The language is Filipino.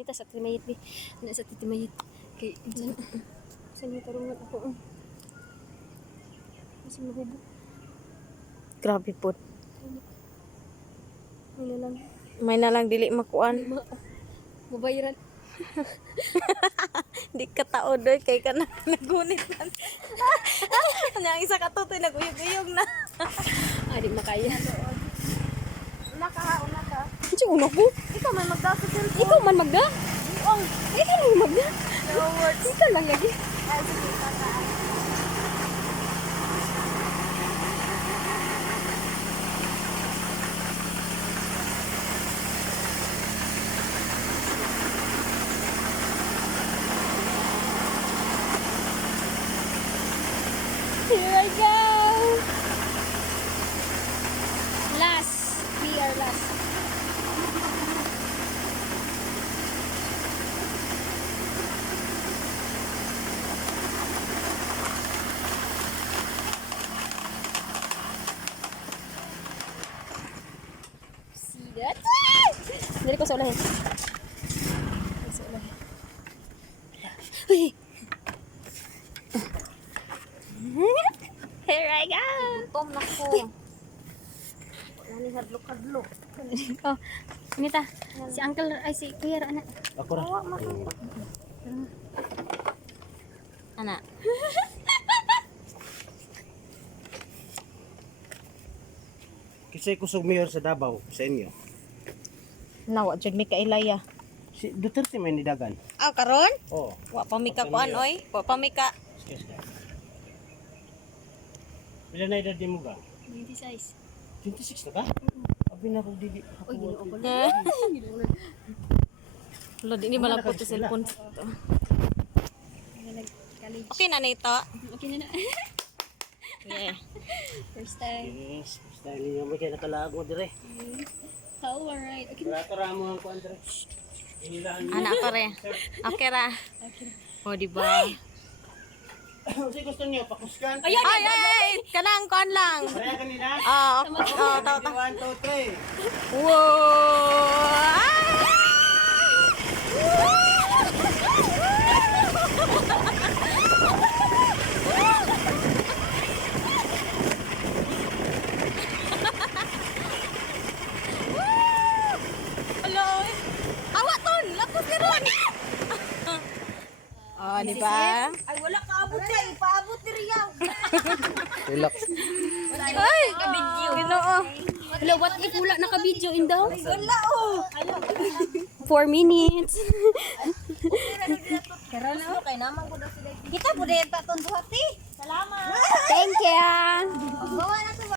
Mita sa timayit bi. Na sa timayit. Kay saan yung tarungan ako. Kasi mahubo. Grabe po. Ano lang. May nalang dili makuan. Mabayaran. Di ka tao doy kay ka na nagunit man. Ang isa ka tutoy naguyog-uyog na. Di makaya. Nakahaon na ka. Kasi uno ko. Ikaw man magdaw sa cellphone. Ikaw man magda. Ikaw lang magda. No words. Ikaw lang lagi. Ay, sige, tataan. Here I go. Last. We are last. See that? Dali ko sa ulahin. Sa ulahin. Uy! Here I go. Tom na ko. Wala ni hadlok-hadlok. Oh, Nita, si Uncle ay si Kuya anak. Ako ra. Ana. Kisay kusog mayor sa Davao sa inyo. Nawa jud mi ka Ilaya. Si Duterte may nidagan. Ah, karon? Oo. Wa pa mi ka kuan oy. Wa pa mi ka. Yes, yes. Pila na edad mo ga? 26. 26 na ka? Abi na ko dili. Oy, ginoo ko. Lo di ni malapot sa cellphone. College. Okay na nito. Okay na na. Yeah. First time. Yes, basta ninyo may kaya nakalaag mo dire. Oh, alright. Okay na. Tara mo ang kuan dire. Inilaan mo. Anak ko re. Okay ra. O di ba? Kasi gusto niyo pakuskan. Ay ay ay, kanang kuan lang. Kaya kanina. Ah, okay. Oh, taw taw. 1 2 3. Wow! Hello. Awa ton, lapos ni ron. Oh, di ba? Ay, wala ka abot na. Ipaabot ni Riyaw. Relax. Ay, Ginoo. Hello, what if wala naka-video in daw? Wala, oh. 4 minutes. Pero na, kay naman ko daw sila. Kita po din tatong duhati. Salamat. Thank you. Pagbawa na